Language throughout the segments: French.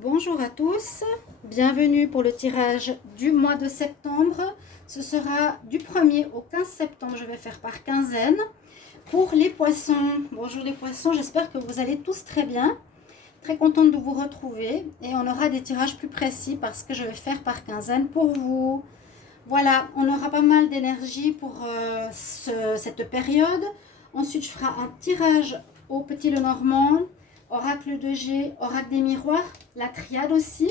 Bonjour à tous, bienvenue pour le tirage du mois de septembre. Ce sera du 1er au 15 septembre, je vais faire par quinzaine. Pour les poissons, bonjour les poissons, j'espère que vous allez tous très bien. Très contente de vous retrouver et on aura des tirages plus précis parce que je vais faire par quinzaine pour vous. Voilà, on aura pas mal d'énergie pour cette période. Ensuite, je ferai un tirage au Petit Lenormand, Oracle de G, Oracle des miroirs, la triade aussi.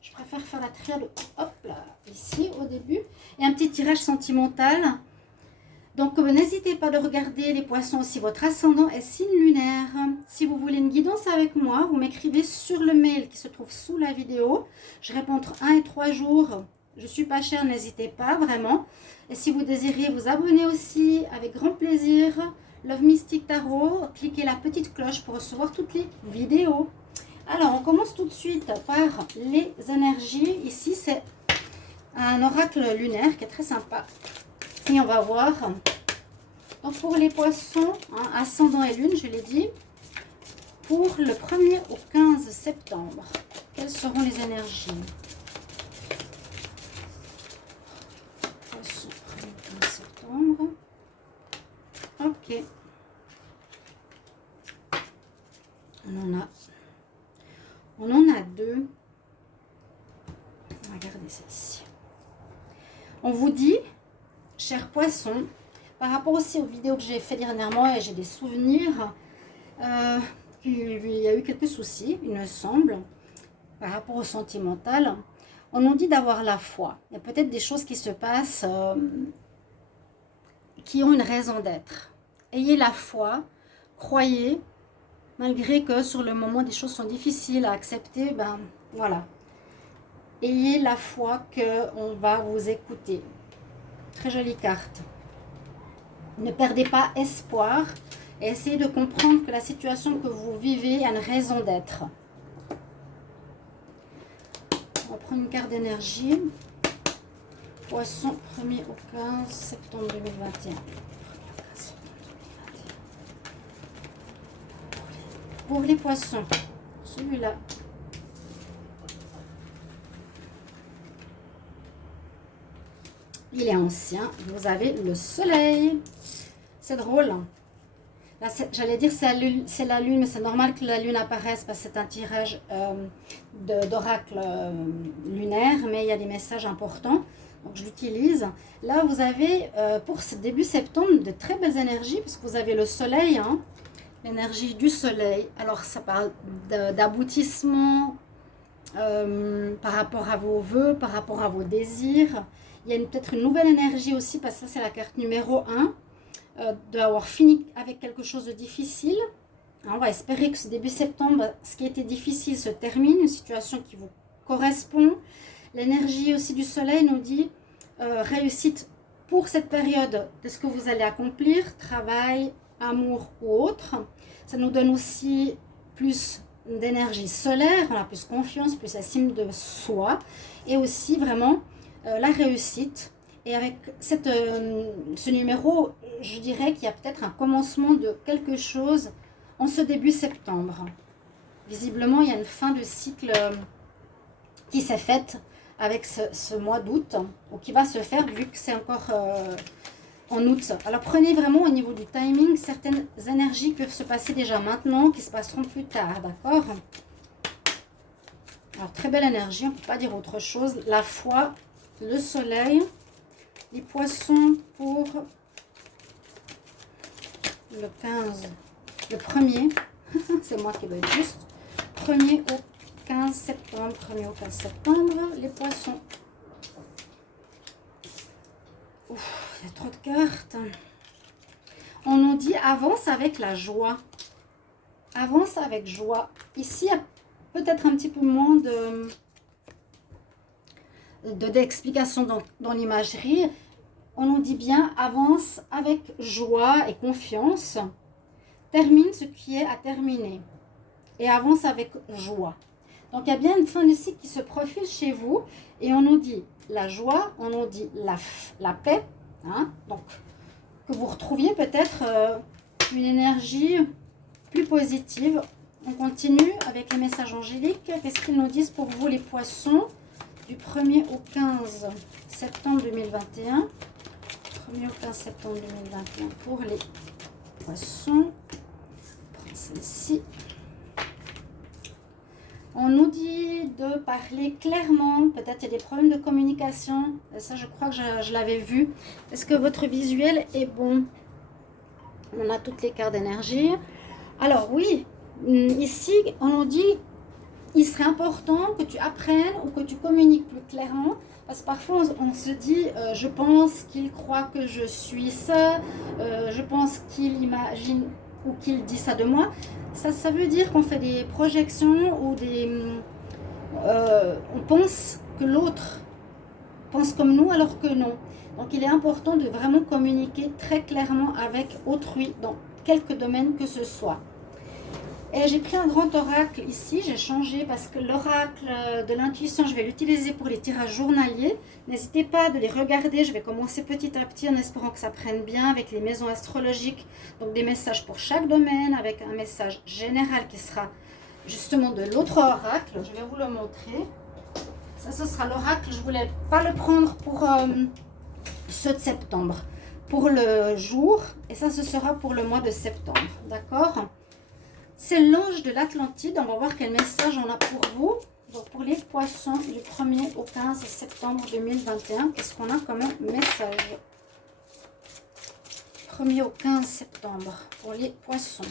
Je préfère faire la triade, hop là, ici au début. Et un petit tirage sentimental. Donc, n'hésitez pas de regarder les poissons aussi, votre ascendant et signe lunaire. Si vous voulez une guidance avec moi, vous m'écrivez sur le mail qui se trouve sous la vidéo. Je réponds entre 1 et 3 jours. Je suis pas chère, n'hésitez pas, vraiment. Et si vous désirez vous abonner aussi, avec grand plaisir, Love Mystic Tarot, cliquez la petite cloche pour recevoir toutes les vidéos. Alors, on commence tout de suite par les énergies. Ici, c'est un oracle lunaire qui est très sympa. Et on va voir. Donc, pour les poissons, ascendant et lune, je l'ai dit, pour le 1er au 15 septembre, quelles seront les énergies? Poisson, 1er au 15 septembre. Ok. On en a deux. On va regarder celle-ci. On vous dit, chers poissons, par rapport aussi aux vidéos que j'ai fait dernièrement, et j'ai des souvenirs, il y a eu quelques soucis, il me semble, par rapport au sentimental. On nous dit d'avoir la foi. Il y a peut-être des choses qui se passent qui ont une raison d'être. Ayez la foi, croyez, malgré que sur le moment des choses sont difficiles à accepter, ben voilà. Ayez la foi qu'on va vous écouter. Très jolie carte. Ne perdez pas espoir et essayez de comprendre que la situation que vous vivez a une raison d'être. On va prendre une carte d'énergie. Poisson, 1er au 15 septembre 2021. Pour les poissons, celui-là. Il est ancien. Vous avez le soleil. C'est drôle. Là, j'allais dire c'est la lune, mais c'est normal que la lune apparaisse parce que c'est un tirage d'oracle lunaire, mais il y a des messages importants. Donc je l'utilise. Là, vous avez pour ce début septembre de très belles énergies puisque vous avez le soleil, hein, l'énergie du soleil. Alors ça parle d'aboutissement par rapport à vos vœux, par rapport à vos désirs. Il y a peut-être une nouvelle énergie aussi parce que ça c'est la carte numéro 1. D'avoir fini avec quelque chose de difficile. On va espérer que ce début septembre, ce qui était difficile se termine, une situation qui vous correspond. L'énergie aussi du soleil nous dit réussite pour cette période de ce que vous allez accomplir, travail, amour ou autre. Ça nous donne aussi plus d'énergie solaire, on a plus confiance, plus estime de soi et aussi vraiment la réussite. Et avec ce numéro, je dirais qu'il y a peut-être un commencement de quelque chose en ce début septembre. Visiblement, il y a une fin de cycle qui s'est faite avec ce mois d'août, ou qui va se faire vu que c'est encore en août. Alors prenez vraiment au niveau du timing, certaines énergies peuvent se passer déjà maintenant, qui se passeront plus tard, d'accord? Alors très belle énergie, on ne peut pas dire autre chose. La foi, le soleil. Les poissons pour le 15, le 1er, c'est moi qui dois être juste, 1er au 15 septembre, 1er au 15 septembre, les poissons. Ouf, il y a trop de cartes. On nous dit avance avec la joie. Avance avec joie. Ici, il y a peut-être un petit peu moins d'explications dans l'imagerie. On nous dit bien avance avec joie et confiance, termine ce qui est à terminer et avance avec joie. Donc il y a bien une fin ici qui se profile chez vous et on nous dit la joie, on nous dit la paix, hein, donc que vous retrouviez peut-être une énergie plus positive On continue avec les messages angéliques. Qu'est-ce qu'ils nous disent pour vous les poissons du 1er au 15 septembre 2021? 1er au 15 septembre 2021 pour les poissons. Celle-ci. On nous dit de parler clairement. Peut-être il y a des problèmes de communication. Et ça, je crois que je l'avais vu. Est-ce que votre visuel est bon? On a toutes les cartes d'énergie. Alors oui, ici, on nous dit il serait important que tu apprennes ou que tu communiques plus clairement. Parce que parfois, on se dit, je pense qu'il croit que je suis ça. Je pense qu'il imagine ou qu'il dit ça de moi. Ça veut dire qu'on fait des projections ou on pense que l'autre pense comme nous alors que non. Donc il est important de vraiment communiquer très clairement avec autrui dans quelque domaine que ce soit. Et j'ai pris un grand oracle ici, j'ai changé parce que l'oracle de l'intuition, je vais l'utiliser pour les tirages journaliers. N'hésitez pas de les regarder, je vais commencer petit à petit en espérant que ça prenne bien avec les maisons astrologiques. Donc des messages pour chaque domaine avec un message général qui sera justement de l'autre oracle. Je vais vous le montrer. Ça, ce sera l'oracle, je ne voulais pas le prendre pour ceux de septembre, pour le jour. Et ça, ce sera pour le mois de septembre, d'accord ? C'est l'ange de l'Atlantide. On va voir quel message on a pour vous. Donc, pour les poissons du 1er au 15 septembre 2021, qu'est-ce qu'on a comme message? 1er au 15 septembre pour les poissons.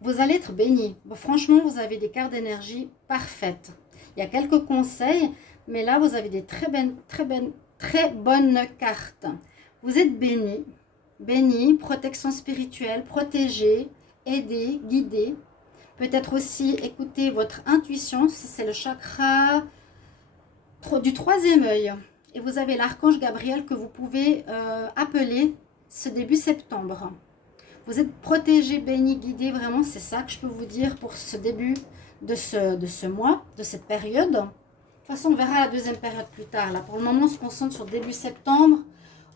Vous allez être bénis. Bon, franchement, vous avez des cartes d'énergie parfaites. Il y a quelques conseils, mais là, vous avez des très bonnes cartes. Vous êtes bénis, bénis, protection spirituelle, protégés, aidés, guidés. Peut-être aussi écouter votre intuition, c'est le chakra du 3e œil. Et vous avez l'archange Gabriel que vous pouvez appeler ce début septembre. Vous êtes protégés, bénis, guidés, vraiment c'est ça que je peux vous dire pour ce début de ce mois, de cette période. De toute façon, on verra la deuxième période plus tard. Là, pour le moment, on se concentre sur début septembre.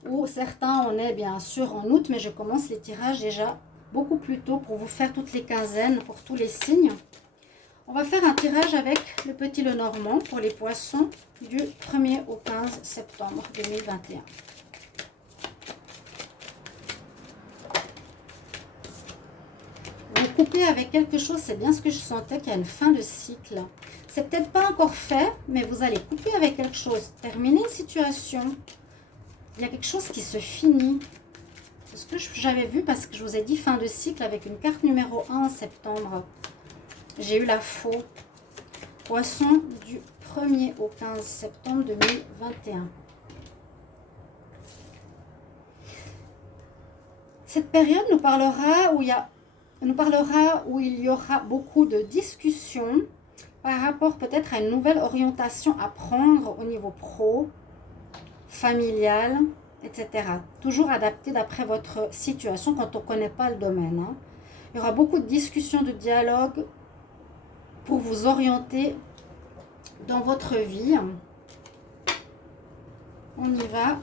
Ou certains, on est bien sûr en août, mais je commence les tirages déjà beaucoup plus tôt pour vous faire toutes les quinzaines, pour tous les signes. On va faire un tirage avec le petit Lenormand pour les poissons du 1er au 15 septembre 2021. Vous coupez avec quelque chose, c'est bien ce que je sentais, qu'il y a une fin de cycle. C'est peut-être pas encore fait, mais vous allez couper avec quelque chose, terminer une situation. Il y a quelque chose qui se finit. C'est ce que j'avais vu parce que je vous ai dit fin de cycle avec une carte numéro 1 en septembre. J'ai eu la faux. Poisson du 1er au 15 septembre 2021. Cette période nous parlera où il y aura beaucoup de discussions par rapport peut-être à une nouvelle orientation à prendre au niveau pro, familial, etc. Toujours adapté d'après votre situation quand on ne connaît pas le domaine. Hein. Il y aura beaucoup de discussions, de dialogues pour vous orienter dans votre vie. On y va.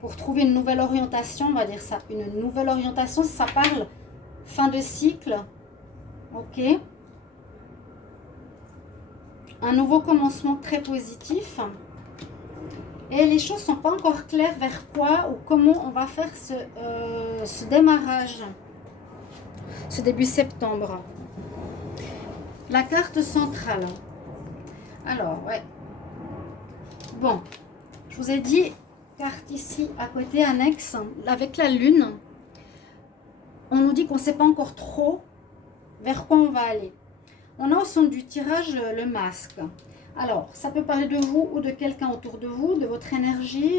Pour trouver une nouvelle orientation, on va dire ça. Une nouvelle orientation, ça parle fin de cycle. Ok. Un nouveau commencement très positif. Et les choses ne sont pas encore claires vers quoi ou comment on va faire ce démarrage. Ce début septembre. La carte centrale. Alors, ouais. Bon, je vous ai dit, carte ici à côté, annexe, avec la lune. On nous dit qu'on ne sait pas encore trop vers quoi on va aller. On a au centre du tirage le masque. Alors, ça peut parler de vous ou de quelqu'un autour de vous, de votre énergie.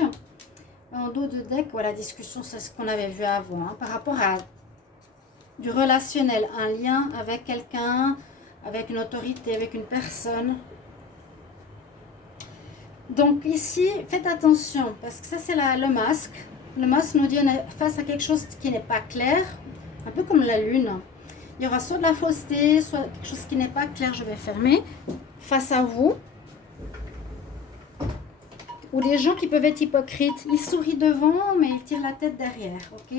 En dos de deck, voilà, discussion, c'est ce qu'on avait vu avant. Hein, par rapport à du relationnel, un lien avec quelqu'un, avec une autorité, avec une personne. Donc ici, faites attention, parce que ça c'est le masque. Le masque nous dit on est face à quelque chose qui n'est pas clair, un peu comme la lune. Il y aura soit de la fausseté, soit quelque chose qui n'est pas clair, je vais fermer, face à vous. Ou les gens qui peuvent être hypocrites. Ils sourient devant, mais ils tirent la tête derrière. Ok?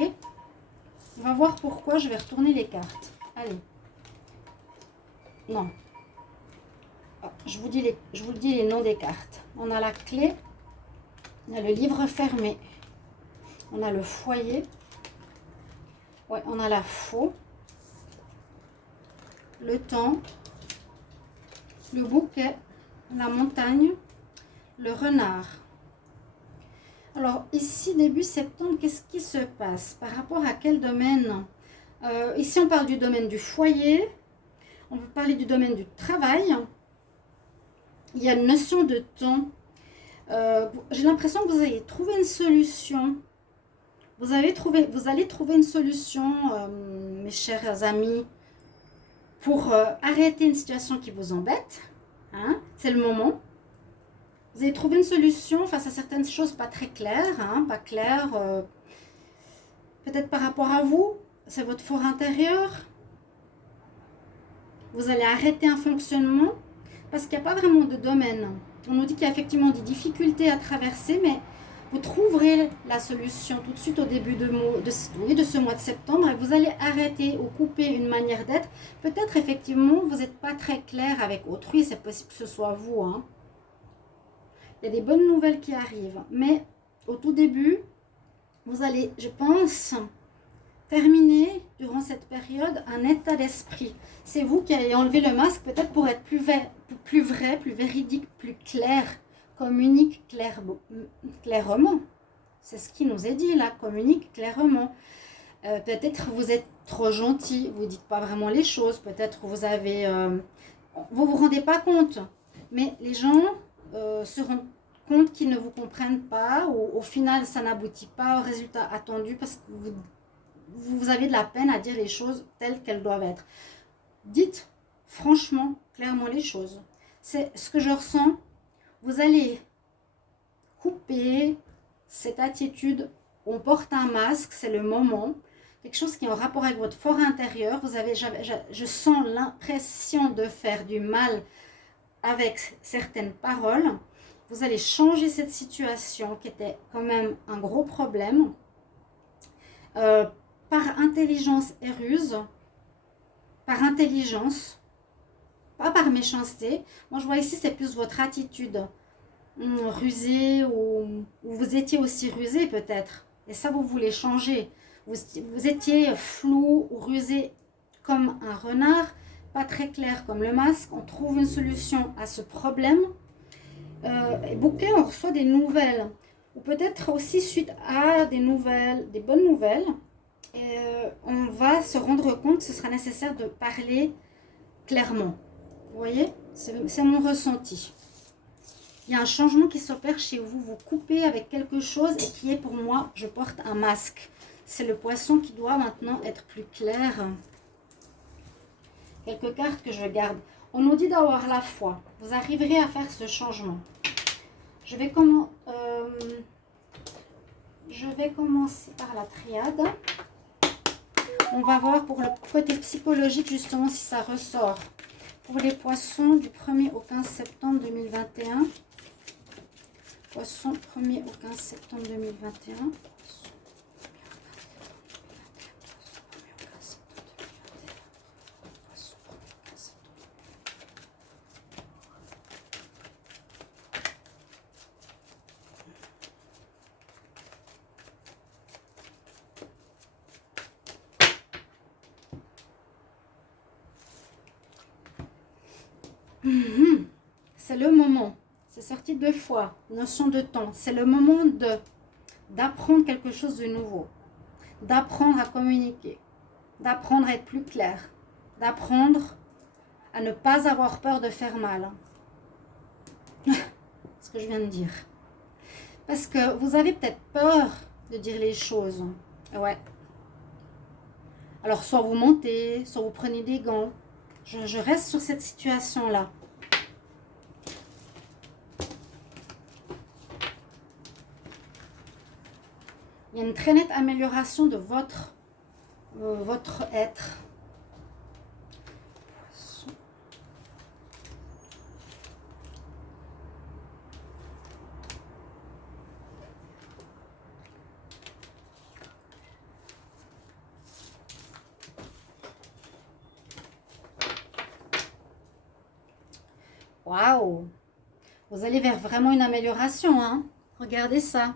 On va voir pourquoi. Je vais retourner les cartes. Allez. Non. Oh, je vous dis les noms des cartes. On a la clé. On a le livre fermé. On a le foyer. Ouais, on a la faux. Le temps. Le bouquet. La montagne. Le renard. Alors, ici, début septembre, qu'est-ce qui se passe? Par rapport à quel domaine? Ici, on parle du domaine du foyer. On peut parler du domaine du travail. Il y a une notion de temps. J'ai l'impression que vous allez trouver une solution. Vous allez trouver une solution, mes chers amis, pour arrêter une situation qui vous embête. Hein? C'est le moment. Vous allez trouver une solution face à certaines choses pas très claires, hein, pas claires, peut-être par rapport à vous, c'est votre fort intérieur. Vous allez arrêter un fonctionnement parce qu'il n'y a pas vraiment de domaine. On nous dit qu'il y a effectivement des difficultés à traverser, mais vous trouverez la solution tout de suite au début de ce mois de septembre et vous allez arrêter ou couper une manière d'être. Peut-être effectivement vous n'êtes pas très clair avec autrui, c'est possible que ce soit vous, hein. Il y a des bonnes nouvelles qui arrivent. Mais au tout début, vous allez, je pense, terminer durant cette période un état d'esprit. C'est vous qui allez enlever le masque peut-être pour être plus vrai, plus véridique, plus clair, communique clairement. C'est ce qui nous est dit là, communique clairement. Peut-être vous êtes trop gentil, vous ne dites pas vraiment les choses. Peut-être vous avez... vous vous rendez pas compte. Mais les gens... se rendent compte qu'ils ne vous comprennent pas ou au final ça n'aboutit pas au résultat attendu parce que vous avez de la peine à dire les choses telles qu'elles doivent être. Dites franchement, clairement les choses. C'est ce que je ressens. Vous allez couper cette attitude où on porte un masque, c'est le moment. Quelque chose qui est en rapport avec votre fort intérieur. Je sens l'impression de faire du mal avec certaines paroles. Vous allez changer cette situation qui était quand même un gros problème par intelligence et ruse, par intelligence, pas par méchanceté. Moi je vois ici c'est plus votre attitude rusée ou vous étiez aussi rusé peut-être et ça vous voulez changer. Vous étiez flou ou rusé comme un renard, pas très clair comme le masque. On trouve une solution à ce problème. Bouquet, on reçoit des nouvelles. Ou peut-être aussi suite à des nouvelles, des bonnes nouvelles. On va se rendre compte que ce sera nécessaire de parler clairement. Vous voyez? C'est mon ressenti. Il y a un changement qui s'opère chez vous. Vous coupez avec quelque chose et qui est pour moi, je porte un masque. C'est le poisson qui doit maintenant être plus clair. Quelques cartes que je garde. On nous dit d'avoir la foi. Vous arriverez à faire ce changement. Je vais commencer par la triade. On va voir pour le côté psychologique justement si ça ressort. Pour les poissons du 1er au 15 septembre 2021. Poissons 1er au 15 septembre 2021. C'est le moment, c'est sorti 2 fois, notion de temps, c'est le moment d'apprendre quelque chose de nouveau, d'apprendre à communiquer, d'apprendre à être plus clair, d'apprendre à ne pas avoir peur de faire mal. Ce que je viens de dire. Parce que vous avez peut-être peur de dire les choses. Ouais. Alors soit vous mentez, soit vous prenez des gants. Je reste sur cette situation-là. Il y a une très nette amélioration de votre être. Waouh! Vous allez vers vraiment une amélioration, hein? Regardez ça.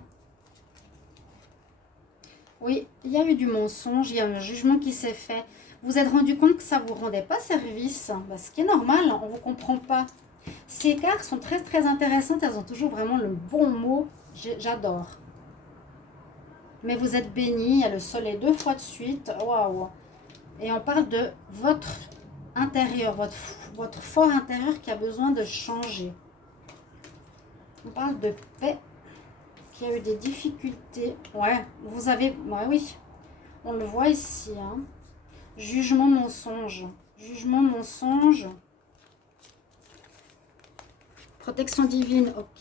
Oui, il y a eu du mensonge, il y a eu un jugement qui s'est fait. Vous vous êtes rendu compte que ça ne vous rendait pas service. Ben, ce qui est normal, on ne vous comprend pas. Ces cartes sont très très intéressantes, elles ont toujours vraiment le bon mot. J'adore. Mais vous êtes béni, il y a le soleil 2 fois de suite. Waouh! Et on parle de votre intérieur, votre fort intérieur qui a besoin de changer. On parle de paix, qui a eu des difficultés. Ouais, vous avez... Ouais, oui, on le voit ici. Hein. Jugement, mensonge. Jugement, mensonge. Protection divine, ok.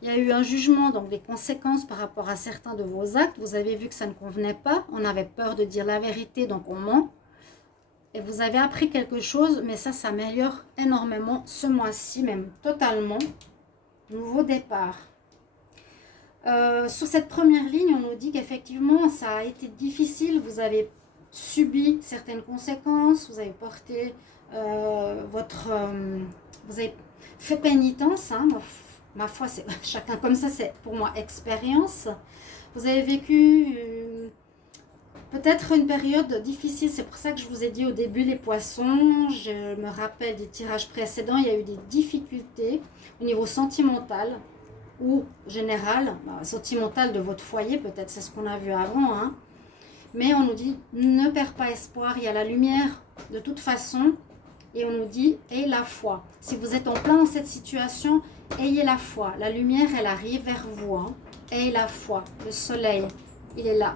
Il y a eu un jugement, donc des conséquences par rapport à certains de vos actes. Vous avez vu que ça ne convenait pas. On avait peur de dire la vérité, donc on ment. Et vous avez appris quelque chose, mais ça s'améliore énormément ce mois-ci, même totalement. Nouveau départ. Sur cette première ligne, on nous dit qu'effectivement, ça a été difficile. Vous avez subi certaines conséquences. Vous avez porté vous avez fait pénitence. Hein, ma foi, c'est chacun comme ça, c'est pour moi expérience. Vous avez vécu peut-être une période difficile. C'est pour ça que je vous ai dit au début les poissons. Je me rappelle des tirages précédents. Il y a eu des difficultés au niveau sentimental ou général, sentimental de votre foyer, peut-être c'est ce qu'on a vu avant, hein. Mais on nous dit ne perds pas espoir, il y a la lumière de toute façon, et on nous dit aie la foi. Si vous êtes en plein dans cette situation, ayez la foi, la lumière elle arrive vers vous, hein. Ayez la foi, le soleil il est là.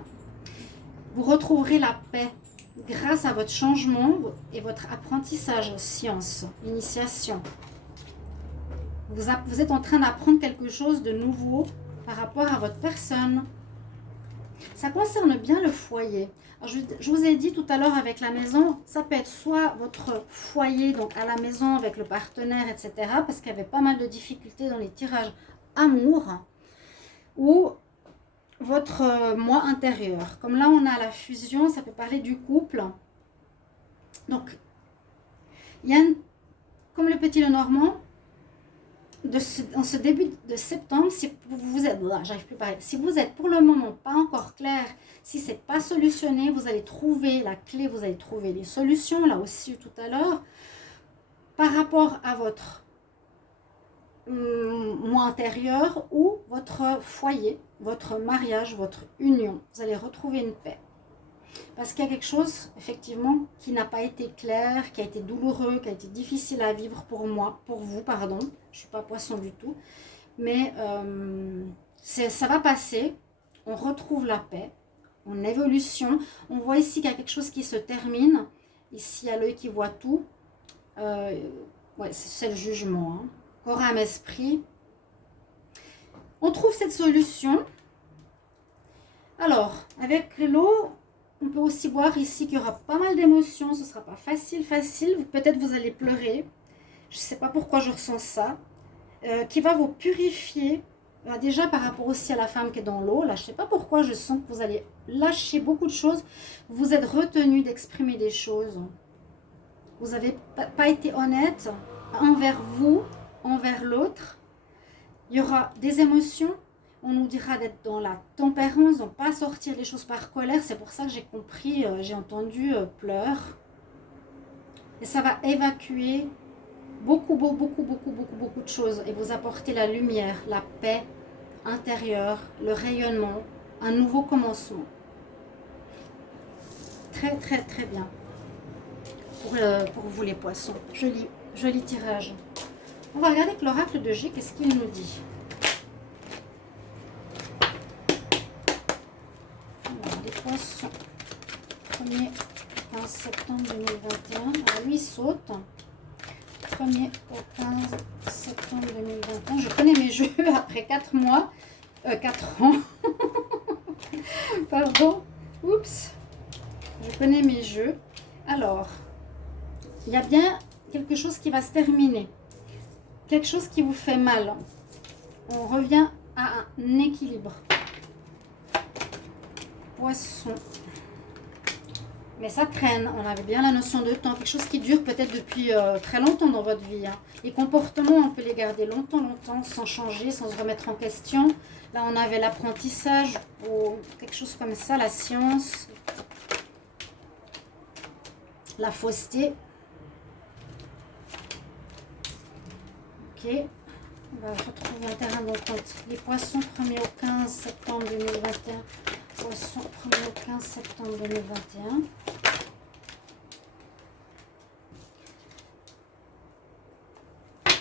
Vous retrouverez la paix grâce à votre changement et votre apprentissage, science, initiation. Vous êtes en train d'apprendre quelque chose de nouveau par rapport à votre personne. Ça concerne bien le foyer. Alors, je vous ai dit tout à l'heure avec la maison, ça peut être soit votre foyer, donc à la maison avec le partenaire, etc. Parce qu'il y avait pas mal de difficultés dans les tirages amour. Ou votre moi intérieur. Comme là, on a la fusion, ça peut parler du couple. Donc, il y a comme le petit Lenormand, en ce début de septembre, si vous êtes, j'arrive plus à parler, si vous êtes pour le moment pas encore clair, si c'est pas solutionné, vous allez trouver la clé, vous allez trouver les solutions, là aussi tout à l'heure, par rapport à votre moi intérieur ou votre foyer, votre mariage, votre union. Vous allez retrouver une paix. Parce qu'il y a quelque chose, effectivement, qui n'a pas été clair, qui a été douloureux, qui a été difficile à vivre pour moi, pour vous, pardon. Je ne suis pas poisson du tout. Mais ça va passer. On retrouve la paix, en évolution. On voit ici qu'il y a quelque chose qui se termine. Ici, il y a l'œil qui voit tout. Ouais, c'est le jugement. Hein. Corps, âme, esprit. On trouve cette solution. Alors, avec l'eau... On peut aussi voir ici qu'il y aura pas mal d'émotions. Ce ne sera pas facile. Peut-être vous allez pleurer. Je ne sais pas pourquoi je ressens ça. Qui va vous purifier. Déjà par rapport aussi à la femme qui est dans l'eau. Là, je ne sais pas pourquoi je sens que vous allez lâcher beaucoup de choses. Vous êtes retenu d'exprimer des choses. Vous n'avez pas été honnête envers vous, envers l'autre. Il y aura des émotions. On nous dira d'être dans la tempérance, de ne pas sortir les choses par colère. C'est pour ça que j'ai compris, j'ai entendu pleurs. Et ça va évacuer beaucoup de choses. Et vous apporter la lumière, la paix intérieure, le rayonnement, un nouveau commencement. Très bien. Pour vous les poissons. Joli tirage. On va regarder avec l'oracle de G, qu'est-ce qu'il nous dit. Poisson, 1er 15 septembre 2021. Ah oui, saute. 1er au 15 septembre 2021. Je connais mes jeux après 4 mois. 4 ans. Pardon. Oups. Je connais mes jeux. Alors, il y a bien quelque chose qui va se terminer. Quelque chose qui vous fait mal. On revient à un équilibre. Poisson, Mais ça traîne, on avait bien la notion de temps, quelque chose qui dure peut-être depuis très longtemps dans votre vie. Hein. Les comportements, on peut les garder longtemps, longtemps, sans changer, sans se remettre en question. Là, on avait l'apprentissage ou quelque chose comme ça, la science, la fausseté. Ok, on va retrouver un terrain d'entente. Les poissons, 1er au 15 septembre 2021. Poissons, 1er au 15 septembre 2021.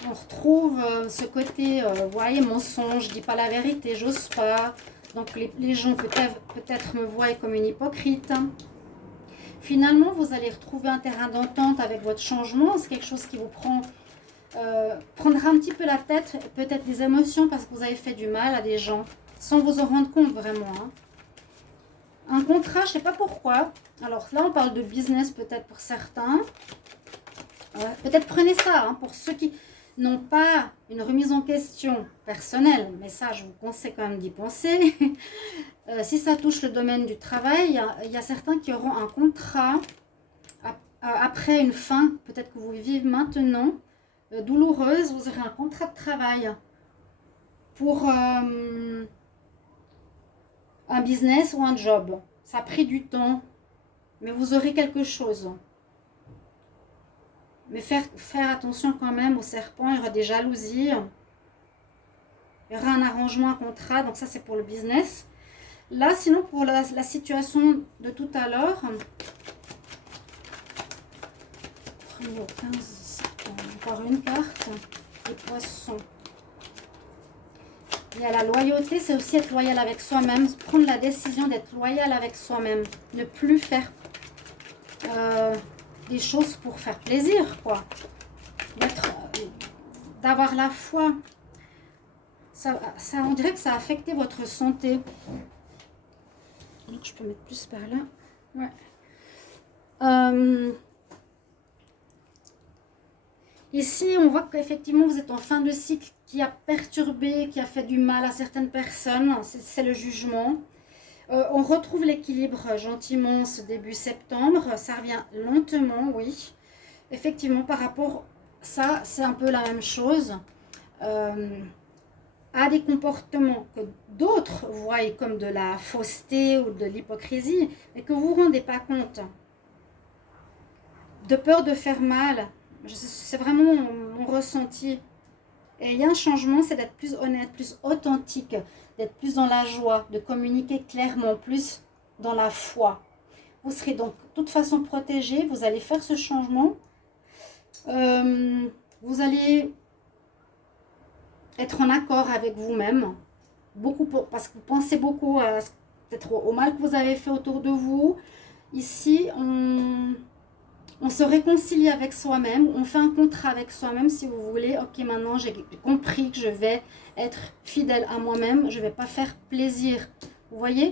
On retrouve ce côté, vous voyez, mensonge, je dis pas la vérité, j'ose pas. Donc les gens peut-être me voient comme une hypocrite. Finalement, vous allez retrouver un terrain d'entente avec votre changement. C'est quelque chose qui vous prendra un petit peu la tête, peut-être des émotions parce que vous avez fait du mal à des gens, sans vous en rendre compte vraiment. Hein. Un contrat, je ne sais pas pourquoi. Alors là, on parle de business peut-être pour certains. Peut-être prenez ça hein, pour ceux qui n'ont pas une remise en question personnelle. Mais ça, je vous conseille quand même d'y penser. Si ça touche le domaine du travail, il y a certains qui auront un contrat après une fin, peut-être que vous vivez maintenant, douloureuse. Vous aurez un contrat de travail pour un business ou un job. Ça a pris du temps, mais vous aurez quelque chose. Mais faire attention quand même aux serpents, il y aura des jalousies. Il y aura un arrangement, un contrat, donc ça c'est pour le business. Là, sinon pour la situation de tout à l'heure, 1er au 15 septembre, encore une carte, les poissons. Il y a la loyauté, c'est aussi être loyal avec soi-même, prendre la décision d'être loyal avec soi-même, ne plus faire des choses pour faire plaisir, quoi. D'avoir la foi. Ça, on dirait que ça a affecté votre santé. Donc, je peux mettre plus par là. Ouais. Ici, on voit qu'effectivement, vous êtes en fin de cycle qui a perturbé, qui a fait du mal à certaines personnes. C'est le jugement. On retrouve l'équilibre gentiment ce début septembre. Ça revient lentement, oui. Effectivement, par rapport à ça, c'est un peu la même chose. À des comportements que d'autres voient comme de la fausseté ou de l'hypocrisie, mais que vous ne vous rendez pas compte. De peur de faire mal. C'est vraiment mon ressenti. Et il y a un changement, c'est d'être plus honnête, plus authentique, d'être plus dans la joie, de communiquer clairement, plus dans la foi. Vous serez donc de toute façon protégé, vous allez faire ce changement. Vous allez être en accord avec vous-même, parce que vous pensez beaucoup peut-être au mal que vous avez fait autour de vous. Ici, on se réconcilie avec soi-même, on fait un contrat avec soi-même si vous voulez. Ok, maintenant j'ai compris que je vais être fidèle à moi-même, je ne vais pas faire plaisir. Vous voyez,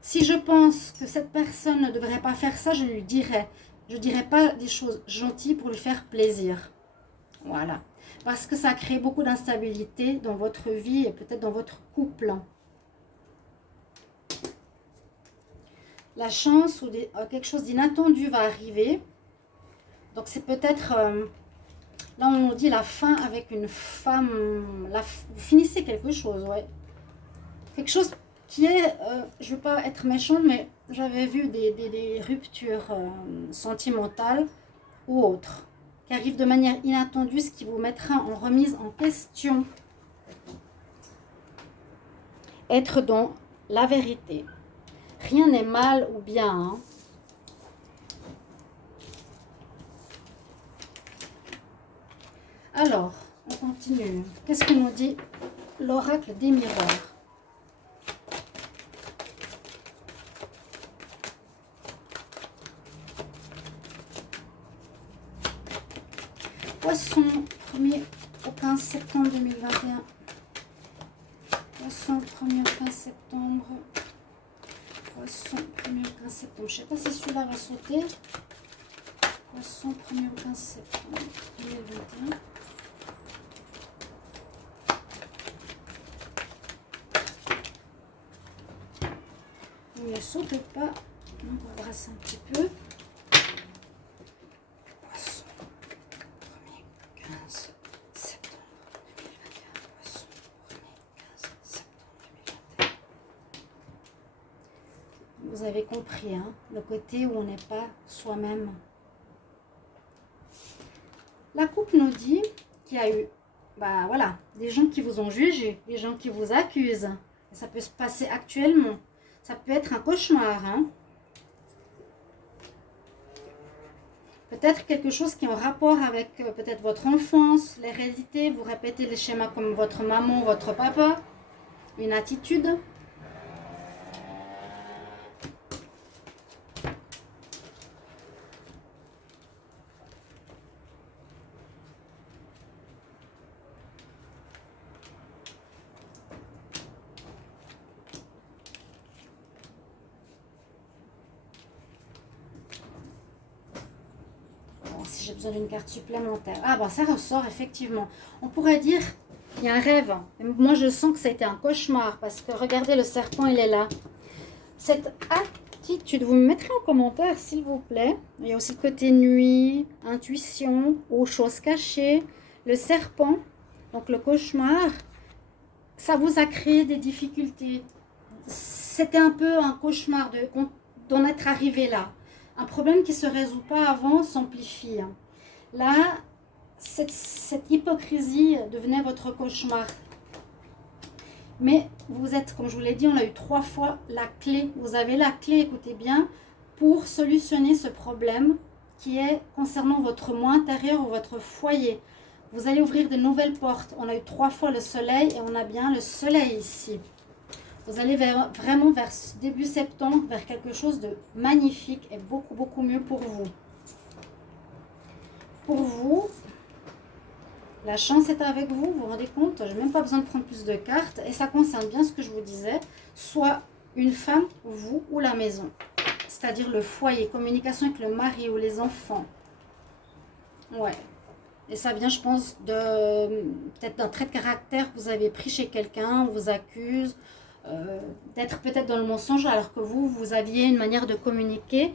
si je pense que cette personne ne devrait pas faire ça, je lui dirai. Je ne dirai pas des choses gentilles pour lui faire plaisir. Voilà. Parce que ça crée beaucoup d'instabilité dans votre vie et peut-être dans votre couple. La chance ou quelque chose d'inattendu va arriver. Donc c'est peut-être, là on nous dit la fin avec une femme, vous finissez quelque chose, ouais. Quelque chose qui est, je ne veux pas être méchante, mais j'avais vu des ruptures sentimentales ou autres, qui arrivent de manière inattendue, ce qui vous mettra en remise en question. Être dans la vérité. Rien n'est mal ou bien, hein. Alors, on continue. Qu'est-ce que nous dit l'oracle des miroirs? Poisson, 1er au 15 septembre 2021. Poisson, 1er au 15 septembre. Poisson, 1er au 15 septembre. Je ne sais pas si celui-là va sauter. Poisson, 1er au 15 septembre 2021. Il ne saute pas. On va brasser un petit peu. vous avez compris, hein, le côté où on n'est pas soi-même. La coupe nous dit qu'il y a eu, bah voilà, des gens qui vous ont jugé, des gens qui vous accusent. Et ça peut se passer actuellement. Ça peut être un cauchemar, hein. Peut-être quelque chose qui est en rapport avec peut-être votre enfance, l'hérédité. Vous répétez les schémas comme votre maman, votre papa. Une attitude. Si j'ai besoin d'une carte supplémentaire. Ah bon, ça ressort effectivement. On pourrait dire qu'il y a un rêve. Moi, je sens que ça a été un cauchemar parce que regardez, le serpent, il est là. Cette attitude, vous me mettrez en commentaire, s'il vous plaît. Il y a aussi le côté nuit, intuition, aux choses cachées, le serpent, donc le cauchemar. Ça vous a créé des difficultés. C'était un peu un cauchemar d'en être arrivé là. Un problème qui ne se résout pas avant s'amplifie. Là, cette hypocrisie devenait votre cauchemar. Mais vous êtes, comme je vous l'ai dit, on a eu 3 fois la clé. Vous avez la clé, écoutez bien, pour solutionner ce problème qui est concernant votre moi intérieur ou votre foyer. Vous allez ouvrir de nouvelles portes. On a eu 3 fois le soleil et on a bien le soleil ici. Vous allez vraiment vers début septembre, vers quelque chose de magnifique et beaucoup, beaucoup mieux pour vous. Pour vous, la chance est avec vous, vous vous rendez compte, je n'ai même pas besoin de prendre plus de cartes. Et ça concerne bien ce que je vous disais, soit une femme, vous ou la maison. C'est-à-dire le foyer, communication avec le mari ou les enfants. Ouais. Et ça vient, je pense, peut-être d'un trait de caractère que vous avez pris chez quelqu'un, on vous accuse. D'être peut-être dans le mensonge alors que vous aviez une manière de communiquer,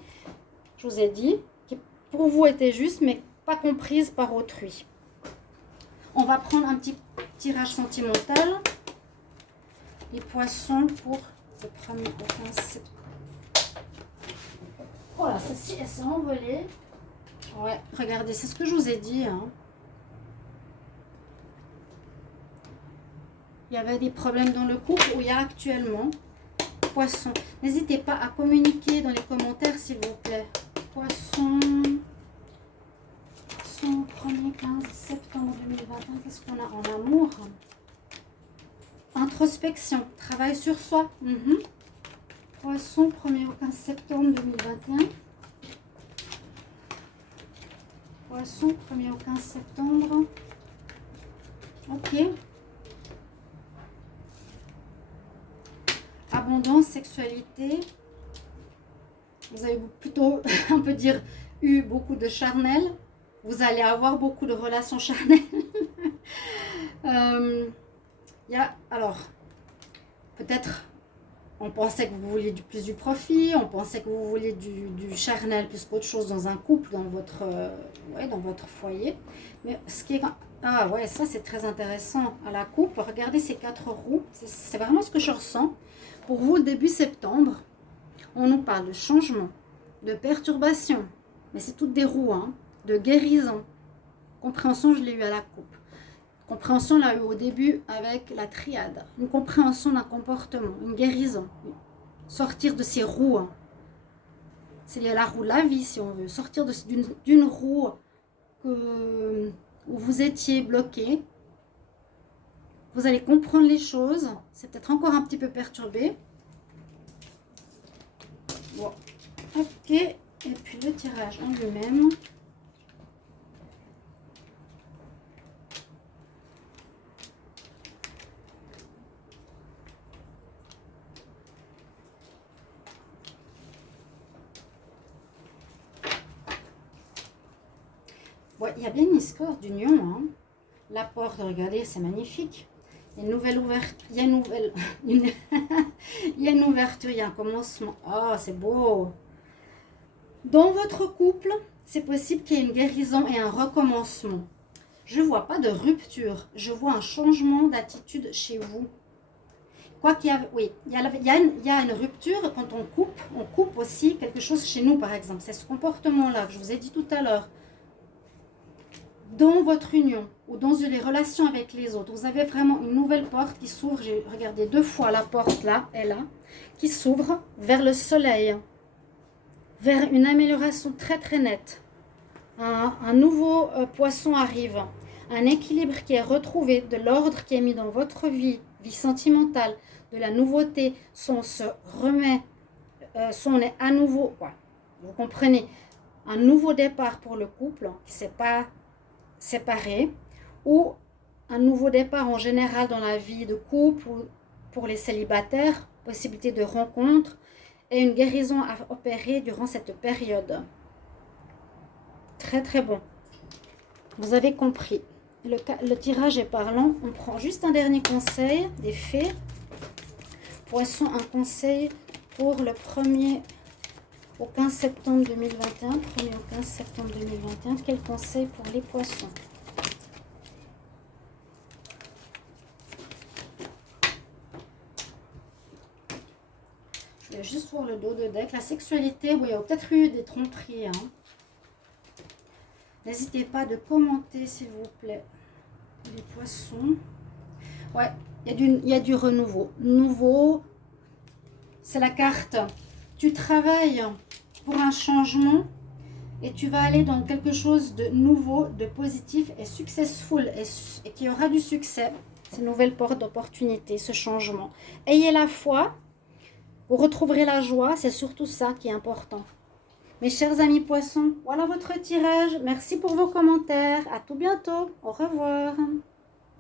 je vous ai dit, qui pour vous était juste mais pas comprise par autrui. On va prendre un petit tirage sentimental. Les poissons pour le 1er au 15 septembre. Voilà, celle-ci elle s'est envolée. Ouais, regardez, c'est ce que je vous ai dit, hein. Il y avait des problèmes dans le couple où il y a actuellement. Poisson. N'hésitez pas à communiquer dans les commentaires, s'il vous plaît. Poisson. Poisson, 1er 15 septembre 2021. Qu'est-ce qu'on a en amour? Introspection. Travail sur soi. Poisson, 1er au 15 septembre 2021. Poisson, 1er au 15 septembre. Ok. Abondance, sexualité. Vous avez plutôt, on peut dire, eu beaucoup de charnel. Vous allez avoir beaucoup de relations charnelles. Alors, peut-être, on pensait que vous vouliez plus du profit, on pensait que vous vouliez du charnel plus qu'autre chose dans un couple, dans votre foyer. Mais ce qui est... Ah ouais, ça c'est très intéressant. À la coupe, regardez ces 4 roues. C'est vraiment ce que je ressens. Pour vous, début septembre, on nous parle de changement, de perturbation. Mais c'est toutes des roues, hein, de guérison. Compréhension, je l'ai eu à la coupe. Compréhension, on l'a eu au début avec la triade. Une compréhension d'un comportement, une guérison. Sortir de ces roues. Hein. C'est lié à la roue de la vie, si on veut. Sortir d'une roue où vous étiez bloqué. Vous allez comprendre les choses. C'est peut-être encore un petit peu perturbé. Bon. Ok. Et puis le tirage en lui-même. Bon, il y a bien une histoire d'union. Hein. La porte, regardez, c'est magnifique. Il y a une nouvelle ouverture, il y a une ouverture, il y a un commencement. Oh, c'est beau. Dans votre couple, c'est possible qu'il y ait une guérison et un recommencement. Je ne vois pas de rupture, je vois un changement d'attitude chez vous. quoi qu'il y a, oui, il y a une rupture quand on coupe aussi quelque chose chez nous, par exemple. C'est ce comportement-là que je vous ai dit tout à l'heure. Dans votre union ou dans les relations avec les autres, vous avez vraiment une nouvelle porte qui s'ouvre. J'ai regardé 2 fois la porte là et là, qui s'ouvre vers le soleil, vers une amélioration très très nette. Un nouveau poisson arrive, un équilibre qui est retrouvé, de l'ordre qui est mis dans votre vie sentimentale, de la nouveauté, soit on se remet, soit on est à nouveau, quoi. Vous comprenez, un nouveau départ pour le couple qui ne s'est pas séparé, ou un nouveau départ en général dans la vie de couple, ou pour les célibataires, possibilité de rencontre, et une guérison à opérer durant cette période. Très très bon. Vous avez compris. Le tirage est parlant. On prend juste un dernier conseil des fées. Poisson, un conseil pour le 1er au 15 septembre 2021. 1er au 15 septembre 2021. Quel conseil pour les poissons? Je vais juste voir le dos de deck. La sexualité, oui, il y a peut-être eu des tromperies. Hein. N'hésitez pas de commenter, s'il vous plaît. Les poissons. Ouais, il y a du renouveau. Nouveau, c'est la carte. Tu travailles pour un changement et tu vas aller dans quelque chose de nouveau, de positif et successful et qui aura du succès. Ces nouvelles portes d'opportunité, ce changement. Ayez la foi, vous retrouverez la joie, c'est surtout ça qui est important. Mes chers amis poissons, voilà votre tirage. Merci pour vos commentaires. À tout bientôt. Au revoir.